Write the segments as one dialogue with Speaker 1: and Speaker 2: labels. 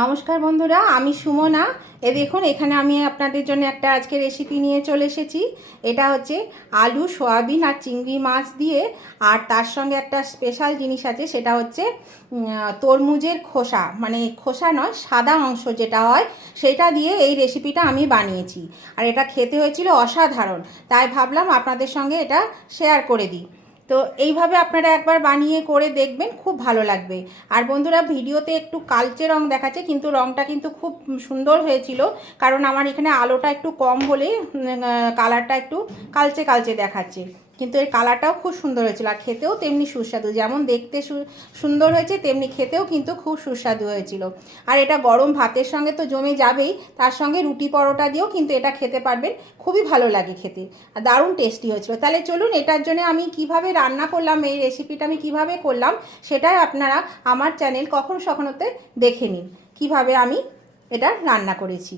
Speaker 1: নমস্কার বন্ধুরা, আমি সুমনা। এ দেখুন, এখানে আমি আপনাদের জন্য একটা আজকে রেসিপি নিয়ে চলে এসেছি। এটা হচ্ছে আলু, সয়াবিন আর চিংড়ি মাছ দিয়ে। আর তার সঙ্গে একটা স্পেশাল জিনিস আছে, সেটা হচ্ছে তরমুজের খোসা। মানে খোসা নয়, সাদা অংশ যেটা হয়, সেটা দিয়ে এই রেসিপিটা আমি বানিয়েছি। আর এটা খেতে হয়েছিল অসাধারণ। তাই ভাবলাম আপনাদের সঙ্গে এটা শেয়ার করে দিই। তো এইভাবে আপনারা একবার বানিয়ে করে দেখবেন, খুব ভালো লাগবে। আর বন্ধুরা, ভিডিওতে একটু কালচে রং দেখাচ্ছে, কিন্তু রংটা কিন্তু খুব সুন্দর হয়েছিল, কারণ আমার এখানে আলোটা একটু কম বলে কালারটা একটু কালচে কালচে দেখাচ্ছে। কিন্তু এর কালারটাও খুব সুন্দর হয়েছিল আর খেতেও তেমনি সুস্বাদু। যেমন দেখতে সুন্দর হয়েছে, তেমনি খেতেও কিন্তু খুব সুস্বাদু হয়েছিল। আর এটা গরম ভাতের সঙ্গে তো জমে যাবেই, তার সঙ্গে রুটি পরোটা দিয়েও কিন্তু এটা খেতে পারবেন। খুবই ভালো লাগে খেতে আর দারুণ টেস্টি হয়েছিল। তাহলে চলুন এটার জন্য আমি কীভাবে রান্না করলাম, এই রেসিপিটা আমি কীভাবে করলাম, সেটাই আপনারা আমার চ্যানেল কখন সখনতে দেখে নিন। কীভাবে আমি এটা রান্না করেছি।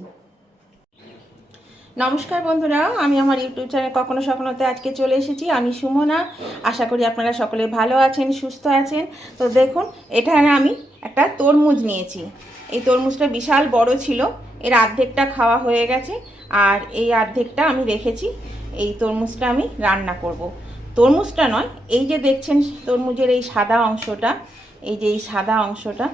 Speaker 1: নমস্কার বন্ধুরা, আমি আমার ইউটিউব চ্যানেল কখনো সখনতে আজকে চলে এসেছি, আমি সুমনা। আশা করি আপনারা সকলে ভালো আছেন, সুস্থ আছেন। তো দেখুন, এখানে আমি একটা তরমুজ নিয়েছি। এই তরমুজটা বিশাল বড় ছিল, এর অর্ধেকটা খাওয়া হয়ে গেছে, আর এই অর্ধেকটা আমি রেখেছি, এই তরমুজটা আমি রান্না করব। তরমুজটা নয়, এই যে দেখছেন তরমুজের এই সাদা অংশটা, এই যে এই সাদা অংশটা,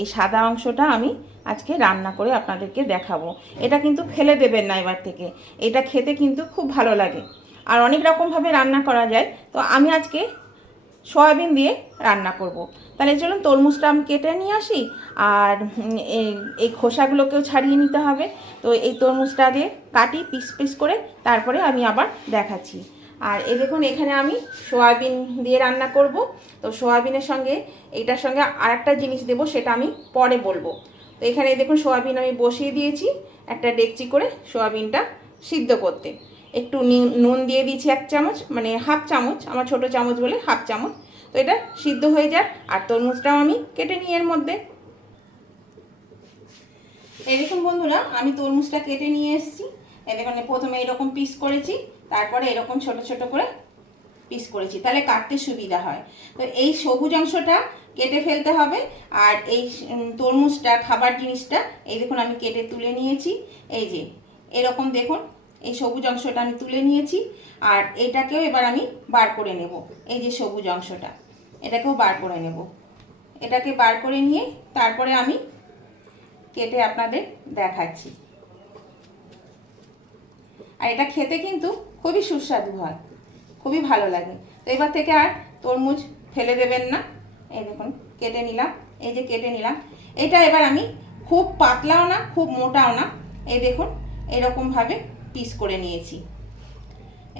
Speaker 1: এই সাদা অংশটা আমি আজকে রান্না করে আপনাদেরকে দেখাবো। এটা কিন্তু ফেলে দেবেন না এবার থেকে। এটা খেতে কিন্তু খুব ভালো লাগে। আর অনেক রকমভাবে রান্না করা যায়। তো আমি আজকে সয়াবিন দিয়ে রান্না করব। তাহলে চলুন তরমুজটা আমি কেটে নিয়ে আসি। আর এই- খোসাগুলোকেও ছাড়িয়ে নিতে হবে। তো এই তরমুজটা আগে কাটি পিস পিস করে তারপরে আমি আবার দেখাচ্ছি। আর এ দেখুন, এখানে আমি সয়াবিন দিয়ে রান্না করব। তো সয়াবিনের সঙ্গে এটার সঙ্গে আর একটা জিনিস দেবো, সেটা আমি পরে বলব। তো এখানে দেখুন সোয়াবিন আমি বসিয়ে দিয়েছি, একটা ডেকচি করে সোয়াবিনটা সিদ্ধ করতে। একটু নুন দিয়ে দিয়েছি এক চামচ মানে হাফ চামচ, আমার ছোট চামচ বলে হাফ চামচ। তো এটা সিদ্ধ হয়ে যাক, আর তরমুজটাও আমি কেটে নিই এর মধ্যে। দেখুন বন্ধুরা, আমি তরমুজটা কেটে নিয়ে এসেছি। দেখুন প্রথমে এরকম পিস করেছি, তারপরে এরকম ছোট ছোট করে পিস করেছি, তাহলে কাটতে সুবিধা হয়। তো এই সবুজ অংশটা কেটে ফেলতে হবে। আর এই তরমুজটা, খাবার জিনিসটা, এই দেখুন আমি কেটে তুলে নিয়েছি। এই যে, এরকম দেখুন, এই সবুজ অংশটা আমি তুলে নিয়েছি। আর এটাকেও এবার আমি বার করে নেব। এই যে সবুজ অংশটা, এটাকেও বার করে নেব। এটাকে বার করে নিয়ে তারপরে আমি কেটে আপনাদের দেখাচ্ছি। আর এটা খেতে কিন্তু খুবই সুস্বাদু হয়, খুবই ভালো লাগে। তো এবার থেকে আর তরমুজ ফেলে দেবেন না। এই দেখুন, কেটে নিলাম, এই যে কেটে নিলাম। এটা এবার আমি খুব পাতলাও না, খুব মোটাও না। এই দেখুন, এরকমভাবে পিস করে নিয়েছি।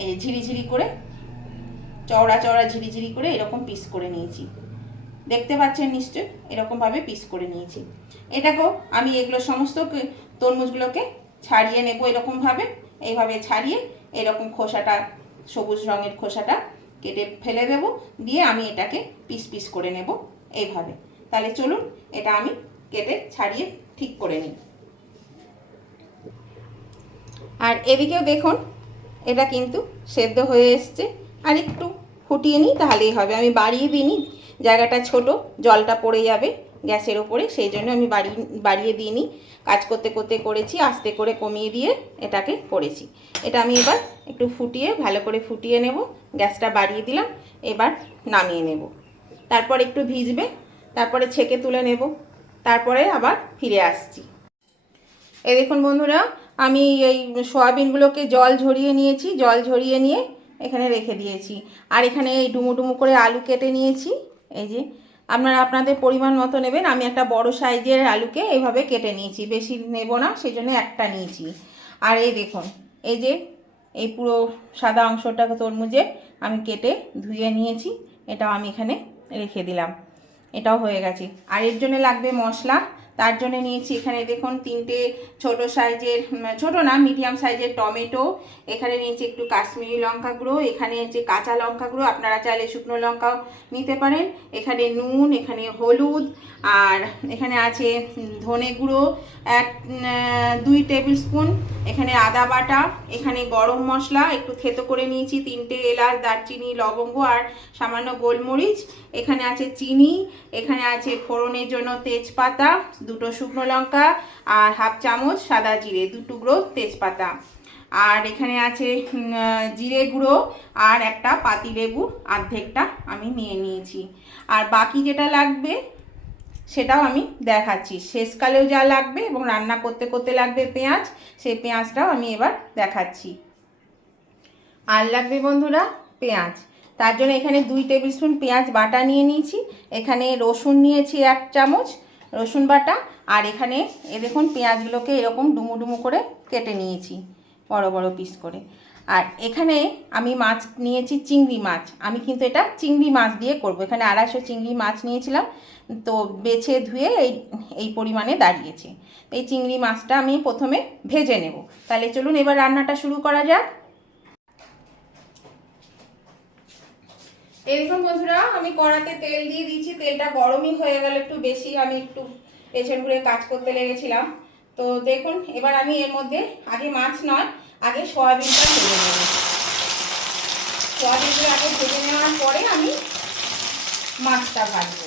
Speaker 1: এই ঝিরিঝিরি করে, চওড়া চওড়া ঝিরিঝিরি করে এরকম পিস করে নিয়েছি। দেখতে পাচ্ছেন নিশ্চয় এরকমভাবে পিস করে নিয়েছি। এটাকেও আমি এগুলো সমস্ত তরমুজগুলোকে ছাড়িয়ে নেব এরকমভাবে। এইভাবে ছাড়িয়ে এরকম খোসাটা, সবুজ রঙের খোসাটা কেটে ফেলে দেব, দিয়ে আমি এটাকে পিস পিস করে নেব এইভাবে। তাহলে চলুন, এটা আমি কেটে ছাড়িয়ে ঠিক করে নিই। আর এদিকেও দেখুন, এটা কিন্তু সেদ্ধ হয়ে এসছে। আর একটু ফুটিয়ে নিই, তাহলেই হবে। আমি বাড়িয়ে দিইনি, জায়গাটা ছোট, জলটা পড়ে যাবে গ্যাসের ওপরে, সেই জন্য আমি বাড়ি, বাড়িয়ে দিইনি। কাজ করতে করতে করেছি, আস্তে করে কমিয়ে দিয়ে এটাকে করেছি। এটা আমি এবার একটু ফুটিয়ে, ভালো করে ফুটিয়ে নেব, গ্যাসটা বাড়িয়ে দিলাম, এবার নামিয়ে নেব। তারপর একটু ভিজবে, তারপরে ছেঁকে তুলে নেব, তারপরে আবার ফিরে আসছি। এই দেখুন বন্ধুরা, আমি এই সয়াবিনগুলোকে জল ঝরিয়ে নিয়েছি, জল ঝরিয়ে নিয়ে এখানে রেখে দিয়েছি। আর এখানে এই ডুমু ডুমু করে আলু কেটে নিয়েছি, এই যে আপনারা আপনাদের পরিমাণ মতো নেবেন। আমি একটা বড় সাইজের আলুকে এভাবে কেটে নিয়েছি। বেশি নেব না সেই জন্য একটা নিয়েছি। আর এই দেখুন, এই যে, এই পুরো সাদা অংশটা তরমুজে আমি কেটে ধুয়ে নিয়েছি। এটাও আমি এখানে রেখে দিলাম। এটাও হয়ে গেছে। আর এর জন্য লাগবে মশলা। তার জন্য নিয়েছি এখানে দেখুন তিনটে ছোট সাইজের ছোট না মিডিয়াম সাইজের টমেটো। এখানে নিয়েছি একটু কাশ্মীরি লঙ্কা গুঁড়ো, এখানে হচ্ছে কাঁচা লঙ্কা গুঁড়ো, আপনারা চাইলে শুকনো লঙ্কাও নিতে পারেন। এখানে নুন, এখানে হলুদ, আর এখানে আছে ধনে গুঁড়ো, এক দুই টেবিল স্পুন এখানে আদা বাটা, এখানে গরম মশলা, একটু থেতো করে নিয়েছি তিনটে এলাচ, দারচিনি, লবঙ্গ, আর সামান্য গোলমরিচ। এখানে আছে চিনি, এখানে আছে ফোড়নের জন্য তেজপাতা দুটো শুকনো লঙ্কা আর হাফ চামচ সাদা জিরে, দু টুকরো তেজপাতা। আর এখানে আছে জিরে গুঁড়ো আর একটা পাতি লেবু অর্ধেকটা আমি নিয়ে নিয়েছি। আর বাকি যেটা লাগবে সেটাও আমি দেখাচ্ছি। শেষকালেও যা লাগবে এবং রান্না করতে করতে লাগবে পেঁয়াজ, সেই পেঁয়াজটাও আমি এবার দেখাচ্ছি। আর লাগবে বন্ধুরা পেঁয়াজ। তার জন্য এখানে দুই টেবিল স্পুন পেঁয়াজ বাটা নিয়ে নিয়েছি। এখানে রসুন নিয়েছি এক চামচ রসুন বাটা আর এখানে এ দেখুন পেঁয়াজগুলোকে এরকম ডুমু ডুমু করে কেটে নিয়েছি, বড় বড় পিস করে। আর এখানে আমি মাছ নিয়েছি চিংড়ি মাছ। আমি কিন্তু এটা চিংড়ি মাছ দিয়ে করব। এখানে আড়াইশো চিংড়ি মাছ নিয়েছিলাম, তো বেছে ধুয়ে এই এই পরিমাণে দাঁড়িয়েছে। এই চিংড়ি মাছটা আমি প্রথমে ভেজে নেব। তাহলে চলুন এবার রান্নাটা শুরু করা যাক। এরকম বন্ধুরা, আমি কড়াতে তেল দিয়ে দিয়েছি, তেলটা গরমই হয়ে গেল একটু বেশি, আমি একটু পেছন ঘুরে কাজ করতে লেগেছিলাম। তো দেখুন, এবার আমি এর মধ্যে, আগে মাছ নয়, আগে সয়াবিনটা ভেজে নেব। সয়াবিনগুলো আগে ভেজে নেওয়ার পরে আমি মাছটা ভাজবো।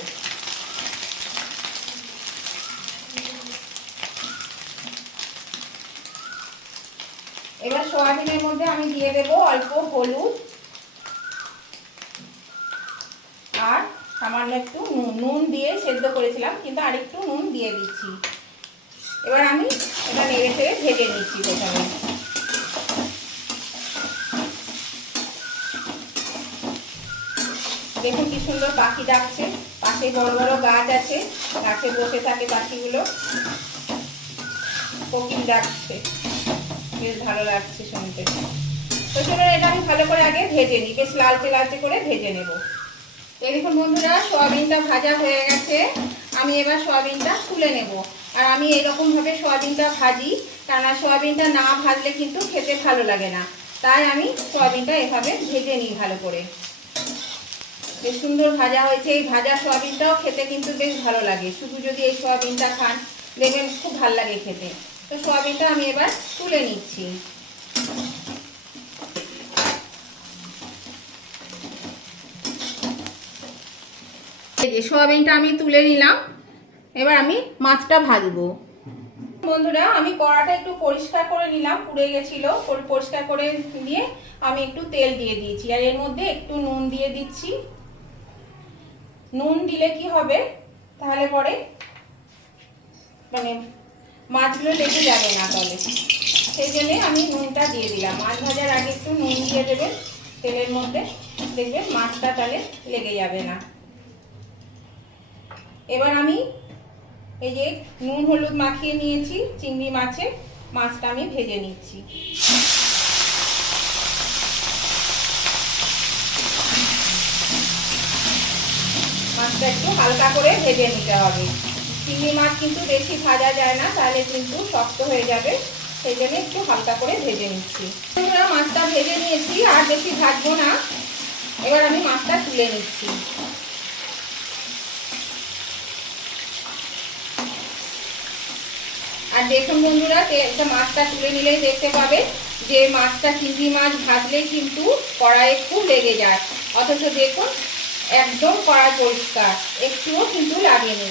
Speaker 1: এবার সয়াবিনের মধ্যে আমি দিয়ে দেবো অল্প হলুদ আর সামান্য একটু নুন নুন দিয়ে সেদ্ধ করেছিলাম, কিন্তু আরেকটু নুন দিয়ে দিচ্ছি। এবার আমি এটা নেড়ে ফেড়ে ভেজে নিচ্ছি প্রথমে। দেখুন কি সুন্দর পাখি ডাকছে, পাশে বড় বড় গাছ আছে, গাছে বসে থাকে পাখিগুলো। কোকিল ডাকছে, বেশ ভালো লাগছে শুনতে। তো চলুন এটা আমি ভালো করে আগে ভেজে নিই, বেশ লালচে লালচে করে ভেজে নেব। দেখুন বন্ধুরা, সয়াবিনটা ভাজা হয়ে গেছে। আমি এবার সয়াবিনটা তুলে নেব। আর আমি এরকমভাবে সয়াবিনটা ভাজি, কেননা সয়াবিনটা না ভাজলে কিন্তু খেতে ভালো লাগে না। তাই আমি সয়াবিনটা এভাবে ভেজে নিই ভালো করে। বেশ সুন্দর ভাজা হয়েছে। এই ভাজা সয়াবিনটাও খেতে কিন্তু বেশ ভালো লাগে। শুধু যদি এই সয়াবিনটা খান, দেখবেন খুব ভালো লাগে খেতে। তো সয়াবিনটা আমি এবার তুলে নিচ্ছি। যে সোয়াবিনটা আমি তুলে নিলাম। এবার আমি মাছটা ভাজবো। বন্ধুরা, আমি কড়াটা একটু পরিষ্কার করে নিলাম, পুড়ে গেছিল। পরিষ্কার করে দিয়ে আমি একটু তেল দিয়ে দিয়েছি। আর এর মধ্যে একটু নুন দিয়ে দিচ্ছি। নুন দিলে কি হবে? তাহলে পরে মানে মাছগুলো লেগে যাবে না তলে সেই জন্যে আমি নুনটা দিয়ে দিলাম। মাছ ভাজার আগে একটু নুন দিয়ে দেবেন তেলের মধ্যে দেখবেন মাছটা তাহলে লেগে যাবে না। এবার আমি এই যে নুন, হলুদ মাখিয়ে নিয়েছি, চিংড়ি মাছে মাছটা আমি ভেজে নিচ্ছি। মাছটা একটু হালকা করে ভেজে নিতে হবে। চিংড়ি মাছ কিন্তু বেশি ভাজা যায় না, তাহলে কিন্তু শক্ত হয়ে যাবে, সেই জন্য একটু হালকা করে ভেজে নিচ্ছি। মাছটা ভেজে নিয়েছি, আর বেশি ভাজবো না। এবার আমি মাছটা তুলে নিচ্ছি। আর দেখুন বন্ধুরা তেলটা মাছটা তুলে নিলেই দেখতে পাবে যে মাছটা চিংড়ি মাছ ভাজলে কিন্তু কড়াইয়ে খুব লেগে যায়। অথচ দেখুন, একদম কড়াই পরিষ্কার, একটুও কিন্তু লাগেনি।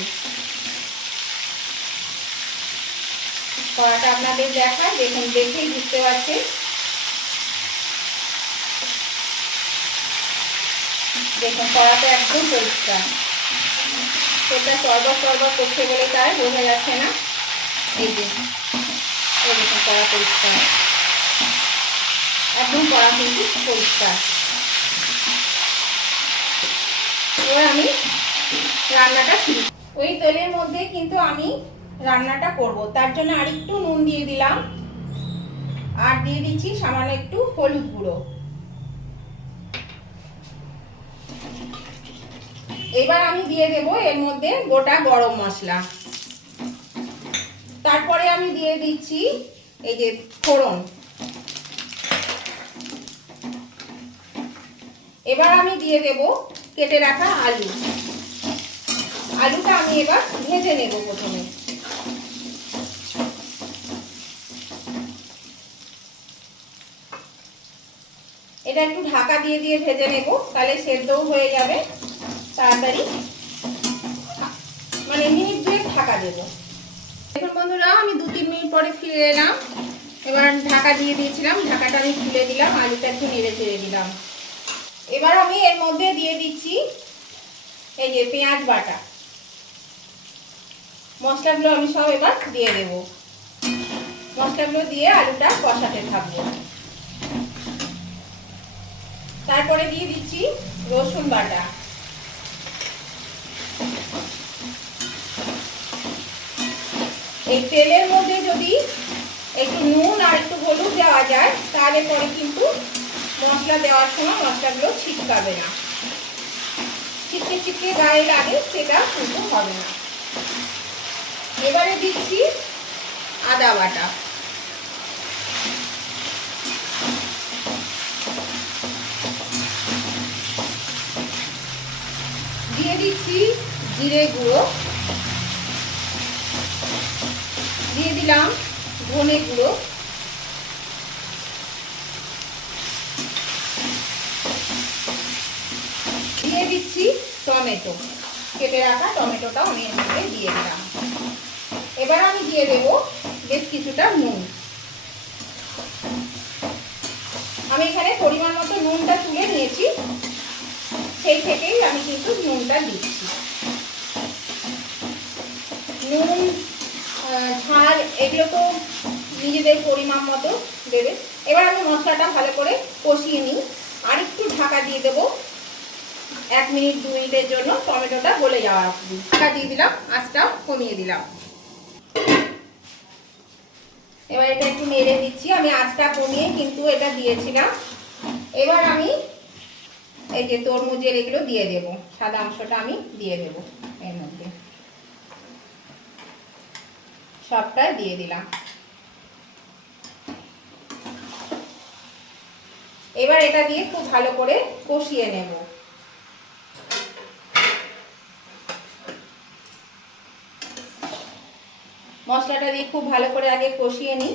Speaker 1: কড়াটা আপনাদের দেখায় দেখুন, দেখেই বুঝতে পারছেন। দেখুন কড়াটা একদম পরিষ্কার। সেটা চরবর চরবর করছে বলে তাই বোঝা যাচ্ছে না। এই কড়া পরিষ্কার। একদম কড়া কিন্তু পরিষ্কার। এবার আমি রান্নাটা শুরু ওই তেলের মধ্যে কিন্তু আমি রান্নাটা করব। তার জন্য আরেকটু নুন দিয়ে দিলাম। আর দিয়ে দিচ্ছি সামান্য একটু হলুদ গুঁড়ো। এবার আমি দিয়ে দেব এর মধ্যে গোটা গরম মশলা। তারপরে আমি দিয়ে দিচ্ছি এই যে ফোড়ন। এবার আমি দিয়ে দেব কেটে রাখা আলু। আলুটা আমি এবার ভেজে নেব প্রথমে। এটা একটু ঢাকা দিয়ে দিয়ে ভেজে নেব, তাহলে সেদ্ধও হয়ে যাবে। তাড়াতাড়ি মানে মিনিট দুয়েক ঢাকা দেবো। দেখুন বন্ধুরা, আমি দু তিন মিনিট পরে ফিরে এলাম। এবার ঢাকা দিয়ে দিয়েছিলাম, ঢাকাটা আমি খুলে দিলাম, আলুটা একটু নেড়ে চেড়ে দিলাম। এবার আমি এর মধ্যে দিয়ে দিচ্ছি এই যে পেঁয়াজ বাটা। মশলাগুলো আমি সব এবার দিয়ে দেবো। মশলাগুলো দিয়ে আলুটা কষাতে থাকব। তারপরে দিয়ে দিচ্ছি রসুন বাটা। এই তেলের মধ্যে যদি একটু নুন আর একটু হলুদ দেওয়া যায়, তাহলে পরে কিন্তু মশলা দেওয়ার সময় মশলাগুলো ছিটকাবে না। ছিটকে ছিটকে গায়ে লাগে, সেটা কিন্তু হবে না। এবারে দিচ্ছি আদা বাটা। দিয়ে দিচ্ছি জিরে গুঁড়ো। দিয়ে দিলাম ধনে গুঁড়ো। দিয়ে দিচ্ছি টমেটো। কেটে রাখা টমেটোটাও আমি মধ্যে দিয়ে দিলাম। এবার আমি দিয়ে দেব বেশ কিছুটা নুন। আমি এখানে পরিমাণ মতো নুনটা তুলে নিয়েছি। সেই থেকেই আমি কিন্তু নুনটা দিচ্ছি। নুন ঝাল এগুলো তো নিজেদের পরিমাণ মতো দেবে। এবার আমি মশলাটা ভালো করে কষিয়ে নিই। আর একটু ঢাকা দিয়ে দেবো। এক মিনিট, দু মিনিটের জন্য টমেটোটা গলে যাওয়ার অবধি। ঢাকা দিয়ে দিলাম, আঁচটা কমিয়ে দিলাম। এবার এটা একটু নেড়ে দিচ্ছি। আমি আঁচটা কমিয়ে কিন্তু এটা দিয়েছিলাম। এবার আমি এই যে তরমুজের এগুলো দিয়ে দেব। সাদা অংশটা আমি দিয়ে দেব এর মধ্যে। সবটা দিয়ে দিলাম। এবার এটা দিয়ে খুব ভালো করে কষিয়ে নেব। মশলাটা দিয়ে খুব ভালো করে আগে কষিয়ে নিই।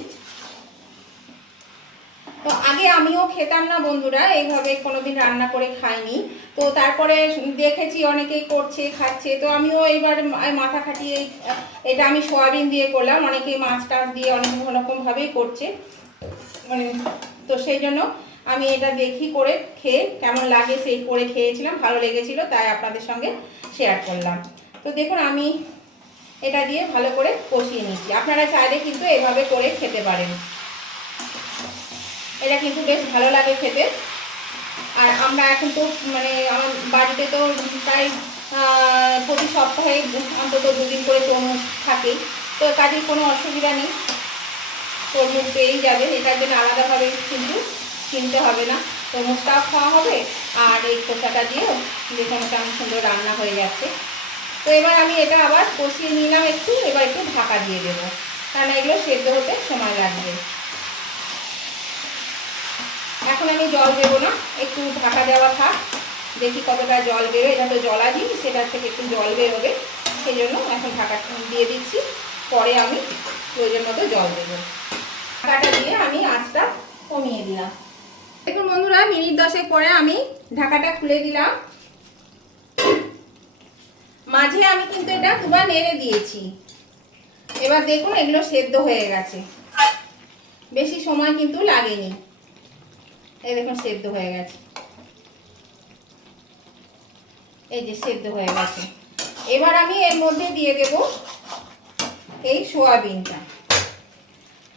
Speaker 1: আগে আমিও খেতাম না বন্ধুরা, এইভাবে কোনোদিন রান্না করে খাইনি। তো তারপরে দেখেছি অনেকেই করছে, খাচ্ছে। তো আমিও এইবার মাথা খাটিয়ে এটা আমি সয়াবিন দিয়ে করলাম। অনেকে মাছ টাছ দিয়ে অনেক রকমভাবেই করছে। মানে তো সেই জন্য আমি এটা দেখি করে খেয়ে, কেমন লাগে সেই করে খেয়েছিলাম, ভালো লেগেছিল, তাই আপনাদের সঙ্গে শেয়ার করলাম। তো দেখুন, আমি এটা দিয়ে ভালো করে কষিয়ে নিচ্ছি। আপনারা চাইলে কিন্তু এভাবে করে খেতে পারেন। এটা কিন্তু বেশ ভালো লাগে খেতে। আর আমরা এখন তো মানে আমার বাড়িতে তো প্রায় প্রতি সপ্তাহে অন্তত দুদিন করে তরমুজ থাকে। তো কাজের কোনো অসুবিধা নেই। তরমুজ পেয়েই যাবে। এটার জন্য আলাদাভাবে কিন্তু কিনতে হবে না। তরমুজটাও খাওয়া হবে। আর এই খোসাটা দিয়েও দেখুন কেমন সুন্দর রান্না হয়ে যাচ্ছে। তো এবার আমি এটা আবার কষিয়ে নিলাম একটু। এবার একটু ঢাকা দিয়ে দেবো। কারণ এগুলো সেদ্ধ হতে সময় লাগবে। এখন আমি জল দেবো না, একটু ঢাকা দেওয়া থাক। দেখি কতটা জল বেরোয়, এটা তো জলা দিই সেটার থেকে একটু জল বেরোবে। সেই জন্য এখন ঢাকা দিয়ে দিচ্ছি, পরে আমি প্রয়োজন মতো জল দেবো। ঢাকাটা দিয়ে আমি আঁচটা কমিয়ে দিলাম। দেখুন বন্ধুরা, মিনিট দশেক পরে আমি ঢাকাটা খুলে দিলাম। মাঝে আমি কিন্তু এটা দুবার নেড়ে দিয়েছি। এবার দেখুন, এগুলো সেদ্ধ হয়ে গেছে। বেশি সময় কিন্তু লাগেনি। এই দেখুন সেদ্ধ হয়ে গেছে। এই যে সেদ্ধ হয়ে গেছে। এবার আমি এর মধ্যে দিয়ে দেব এই সোয়াবিনটা।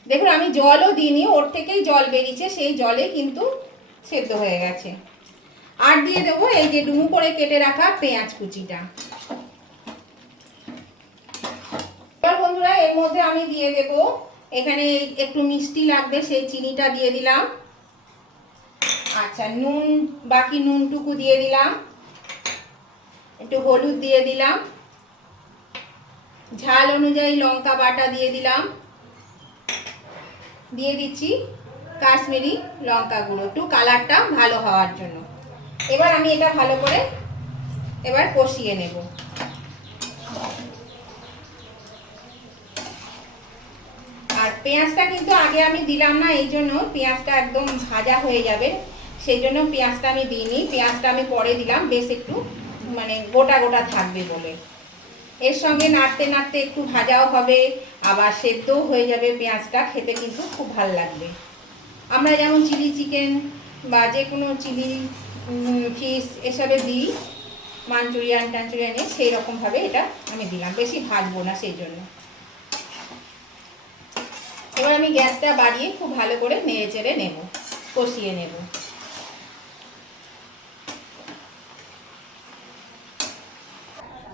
Speaker 1: দেখুন, আমি জলও দিইনি, ওর থেকেই জল বেরিয়েছে, সেই জলে কিন্তু সেদ্ধ হয়ে গেছে। আর দিয়ে দেবো এই যে ডুমু করে কেটে রাখা পেঁয়াজ কুচিটা। এবার বন্ধুরা, এর মধ্যে আমি দিয়ে দেব, এখানে একটু মিষ্টি লাগবে, সেই চিনিটা দিয়ে দিলাম। আচ্ছা নুন, বাকি নুনটুকু দিয়ে দিলাম। একটু হলুদ দিয়ে দিলাম। ঝাল অনুযায়ী লঙ্কা বাটা দিয়ে দিলাম। দিয়ে দিচ্ছি কাশ্মীরি লঙ্কা গুঁড়ো, একটু কালারটা ভালো হওয়ার জন্য। এবার আমি এটা ভালো করে এবার কষিয়ে নেব। আর পেঁয়াজটা কিন্তু আগে আমি দিলাম না, এই জন্য পেঁয়াজটা একদম ভাজা হয়ে যাবে। সেই জন্য পেঁয়াজটা আমি দিইনি। পেঁয়াজটা আমি পরে দিলাম, বেশ একটু মানে গোটা গোটা থাকবে বলে। এর সঙ্গে নাড়তে নাড়তে একটু ভাজাও হবে, আবার সেদ্ধও হয়ে যাবে পেঁয়াজটা, খেতে কিন্তু খুব ভালো লাগবে। আমরা যেমন চিলি চিকেন বা যে কোনো চিলি ফিশ এসবে দিই, মাঞ্চুরিয়ান টাঞ্চুরিয়ানে সেই রকমভাবে এটা আমি দিলাম। বেশি ভাজবো না সেই জন্য এবার আমি গ্যাসটা বাড়িয়ে খুব ভালো করে নেড়ে চেড়ে নেব, কষিয়ে নেব।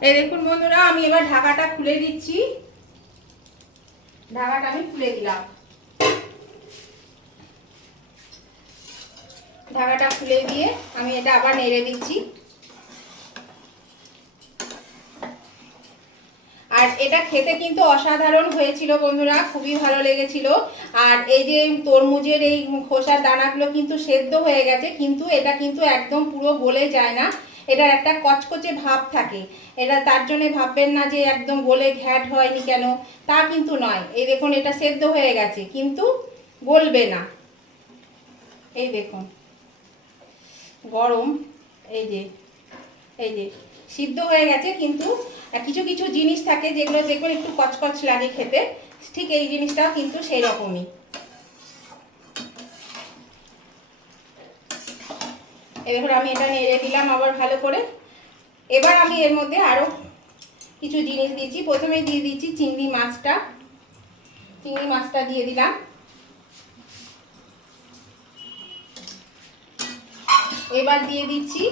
Speaker 1: এই দেখুন বন্ধুরা, আমি এবার ঢাকাটা খুলে দিচ্ছি। ঢাকাটা আমি খুলে দিলাম। ঢাকাটা খুলে দিয়ে আমি এটা আবার নেড়ে দিচ্ছি। আর এটা খেতে কিন্তু অসাধারণ হয়েছিল বন্ধুরা, খুবই ভালো লেগেছিল। আর এই যে তরমুজের এই খোসার দানাগুলো কিন্তু সেদ্ধ হয়ে গেছে, কিন্তু এটা কিন্তু একদম পুরো গলে যায় না। এটার একটা কচকচে ভাব থাকে। এটা তার জন্যে ভাববেন না যে একদম গলে ঘ্যাট হয়নি কেন? তা কিন্তু নয়। এই দেখুন, এটা সেদ্ধ হয়ে গেছে, কিন্তু গলবে না। এই দেখুন, গরম, এই যে এই যে, সিদ্ধ হয়ে গেছে, কিন্তু কিছু কিছু জিনিস থাকে যেগুলো দেখবেন একটু কচকচ লাগে খেতে। ঠিক এই জিনিসটাও কিন্তু সেই রকমই দেখুন আমি এটা নেড়ে দিলাম আবার ভালো করে। এবার আমি এর মধ্যে আরও কিছু জিনিস দিচ্ছি। প্রথমে দিয়ে দিচ্ছি চিংড়ি মাছটা। চিংড়ি মাছটা দিয়ে দিলাম। এবার দিয়ে দিচ্ছি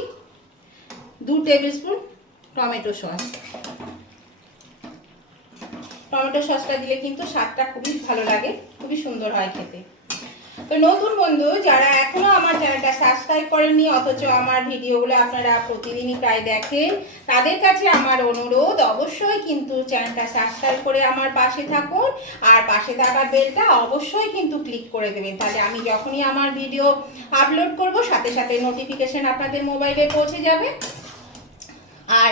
Speaker 1: দু tablespoon tomato sauce. Tomato সসটা দিলে কিন্তু স্বাদটা খুবই ভালো লাগে, খুবই সুন্দর হয় খেতে। তো নতুন বন্ধু, যারা এখনও আমার চ্যানেলটা সাবস্ক্রাইব করেননি, অথচ আমার ভিডিওগুলো আপনারা প্রতিদিনই প্রায় দেখেন, তাদের কাছে আমার অনুরোধ, অবশ্যই কিন্তু চ্যানেলটা সাবস্ক্রাইব করে আমার পাশে থাকুন, আর পাশে থাকার বেলটা অবশ্যই কিন্তু ক্লিক করে দেবেন। তাহলে আমি যখনই আমার ভিডিও আপলোড করব, সাথে সাথে নোটিফিকেশন আপনাদের মোবাইলে পৌঁছে যাবে। আর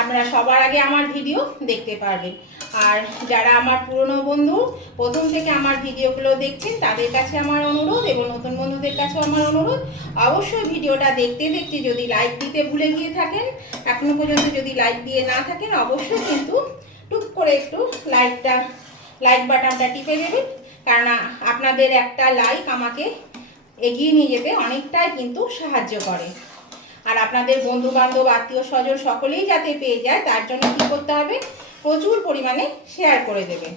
Speaker 1: আপনারা সবার আগে আমার ভিডিও দেখতে পারবেন। আর যারা আমার পুরনো বন্ধু, প্রথম থেকে আমার ভিডিওগুলো দেখছেন, তাদের কাছে আমার অনুরোধ এবং নতুন বন্ধুদের কাছেও আমার অনুরোধ। অবশ্যই ভিডিওটা দেখতে দেখতে যদি লাইক দিতে ভুলে গিয়ে থাকেন, এখনও পর্যন্ত যদি লাইক দিয়ে না থাকেন, অবশ্যই কিন্তু টুক করে একটু লাইকটা লাইক বাটনটা টিপে দেবেন। কারণ আপনাদের একটা লাইক আমাকে এগিয়ে নিয়ে যেতে অনেকটাই কিন্তু সাহায্য করে। আর আপনাদের বন্ধু বান্ধব আত্মীয় স্বজন সকলেই যাতে পেয়ে যায়, তার জন্য কী করতে হবে? প্রচুর পরিমাণে শেয়ার করে দেবেন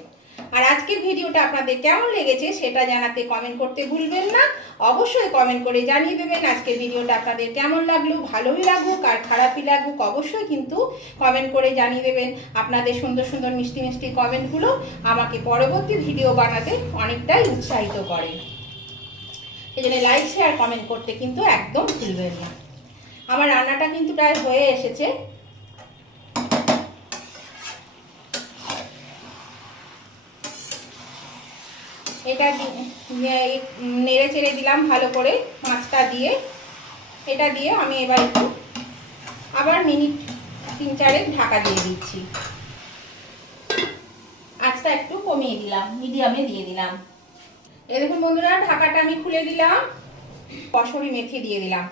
Speaker 1: আর আজকের ভিডিওটা আপনাদের কেমন লেগেছে সেটা জানাতে কমেন্ট করতে ভুলবেন না। অবশ্যই কমেন্ট করে জানিয়ে দেবেন আজকের ভিডিওটা আপনাদের কেমন লাগল, ভালোই লাগুক আর খারাপই লাগুক অবশ্যই কিন্তু কমেন্ট করে জানিয়ে দেবেন। আপনাদের সুন্দর সুন্দর মিষ্টি মিষ্টি কমেন্টগুলো আমাকে পরবর্তী ভিডিও বানাতে অনেকটাই উৎসাহিত করে। এই জন্য লাইক শেয়ার কমেন্ট করতে কিন্তু একদম ভুলবেন না। আমার রান্নাটা কিন্তু প্রায় হয়ে এসেছে। এটা নেড়ে চেড়ে দিলাম ভালো করে মাছটা দিয়ে। এটা দিয়ে আমি এবার একটু আবার মিনিট তিন চারেক ঢাকা দিয়ে দিচ্ছি। আঁচটা একটু কমিয়ে দিলাম, মিডিয়ামে দিয়ে দিলাম। এই দেখুন বন্ধুরা, ঢাকাটা আমি খুলে দিলাম, কসুরি মেথি দিয়ে দিলাম।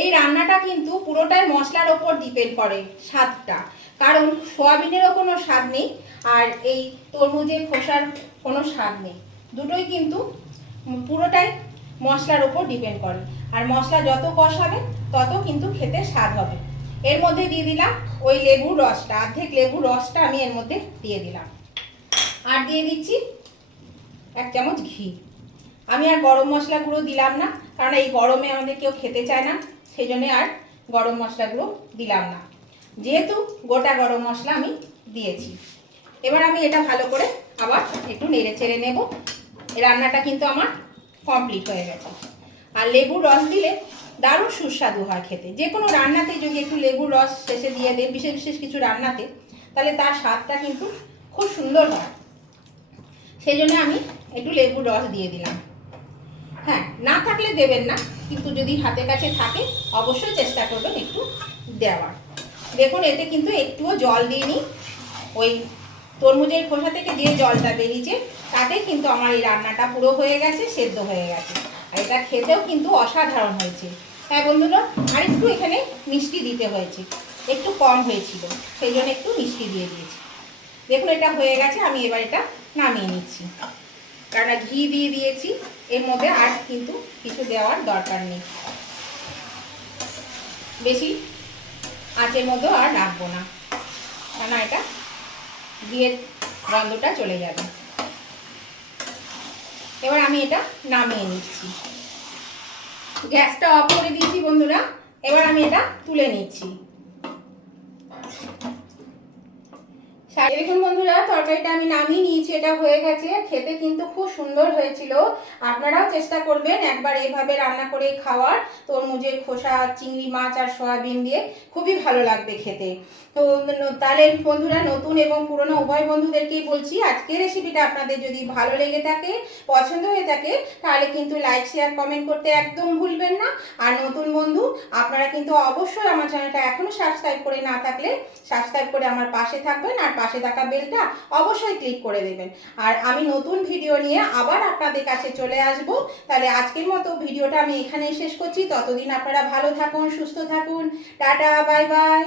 Speaker 1: এই রান্নাটা কিন্তু পুরোটাই মশলার ওপর ডিপেন্ড করে স্বাদটা। কারণ সোয়াবিনেরও কোনো স্বাদ নেই, আর এই তরমুজের খোসার কোনো স্বাদ নেই। দুটোই কিন্তু পুরোটাই মশলার ওপর ডিপেন্ড করে। আর মশলা যত কষাবে, তত কিন্তু খেতে স্বাদ হবে। এর মধ্যে দিয়ে দিলাম ওই লেবুর রসটা, অর্ধেক লেবুর রসটা আমি এর মধ্যে দিয়ে দিলাম। আর দিয়ে দিচ্ছি এক চামচ ঘি। আমি আর গরম মশলা গুঁড়ো দিলাম না, কারণ এই গরমে আমাদের কেউ খেতে চায় না সেই জন্যে আর গরম মশলাগুলো দিলাম না। যেহেতু গোটা গরম মশলা আমি দিয়েছি। এবার আমি এটা ভালো করে আবার একটু নেড়ে চেড়ে নেব। রান্নাটা কিন্তু আমার কমপ্লিট হয়ে গেছে। আর লেবুর রস দিলে দারুণ সুস্বাদু হয় খেতে। যে কোনো রান্নাতে যদি একটু লেবুর রস শেষে দিয়ে দেন বিশেষ বিশেষ কিছু রান্নাতে, তাহলে তার স্বাদটা কিন্তু খুব সুন্দর হয়। সেই জন্য আমি একটু লেবুর রস দিয়ে দিলাম। হ্যাঁ না থাকলে দেবেন না, কিন্তু যদি হাতের কাছে থাকে, অবশ্যই চেষ্টা করবেন একটু দেওয়ার। দেখুন, এতে কিন্তু একটুও জল দিইনি। ওই তরমুজের খোসা থেকে যে জলটা বেরিয়েছে, তাতে কিন্তু আমার এই রান্নাটা পুরো হয়ে গেছে, সেদ্ধ হয়ে গেছে। আর এটা খেতেও কিন্তু অসাধারণ হয়েছে। হ্যাঁ বন্ধুরা, আরেকটু এখানে মিষ্টি দিতে হয়েছে। একটু কম হয়েছিল, সেই জন্য একটু মিষ্টি দিয়ে দিয়েছি। দেখুন, এটা হয়ে গেছে, আমি এবার এটা নামিয়ে নিচ্ছি। কারণ ঘি দিয়ে দিয়েছি, এর মধ্যে আর কিন্তু কিছু দেওয়ার দরকার নেই। বেশি আঁচের মধ্যেও আর রাখব না। কেন এটা ঘিয়ের গন্ধটা চলে যাবে। এবার আমি এটা নামিয়ে নিচ্ছি। গ্যাসটা অফ করে দিচ্ছি বন্ধুরা। এবার আমি এটা তুলে নিচ্ছি। দেখুন বন্ধুরা, তরকারিটা আমি নামিয়ে নিয়েছি, এটা হয়ে গেছে। খেতে কিন্তু খুব সুন্দর হয়েছিল। আপনারাও চেষ্টা করবেন একবার এইভাবে রান্না করে খাওয়ার। তরমুজের খোসা, চিংড়ি মাছ আর সয়াবিন দিয়ে খুবই ভালো লাগবে খেতে। তো তাহলে বন্ধুরা, নতুন এবং পুরনো উভয় বন্ধুদেরকেই বলছি, আজকের রেসিপিটা আপনাদের যদি ভালো লেগে থাকে, পছন্দ হয়ে থাকে, তাহলে কিন্তু লাইক শেয়ার কমেন্ট করতে একদম ভুলবেন না। আর নতুন বন্ধু, আপনারা কিন্তু অবশ্যই আমার চ্যানেলটা এখনও সাবস্ক্রাইব করে না থাকলে সাবস্ক্রাইব করে আমার পাশে থাকবেন। আর পাশে থাকা বেলটা অবশ্যই ক্লিক করে দেবেন। আর আমি নতুন ভিডিও নিয়ে আবার আপনাদের কাছে চলে আসব। তাহলে আজকের মতো ভিডিওটা আমি এখানেই শেষ করছি। ততদিন আপনারা ভালো থাকুন, সুস্থ থাকুন। Tata, bye bye.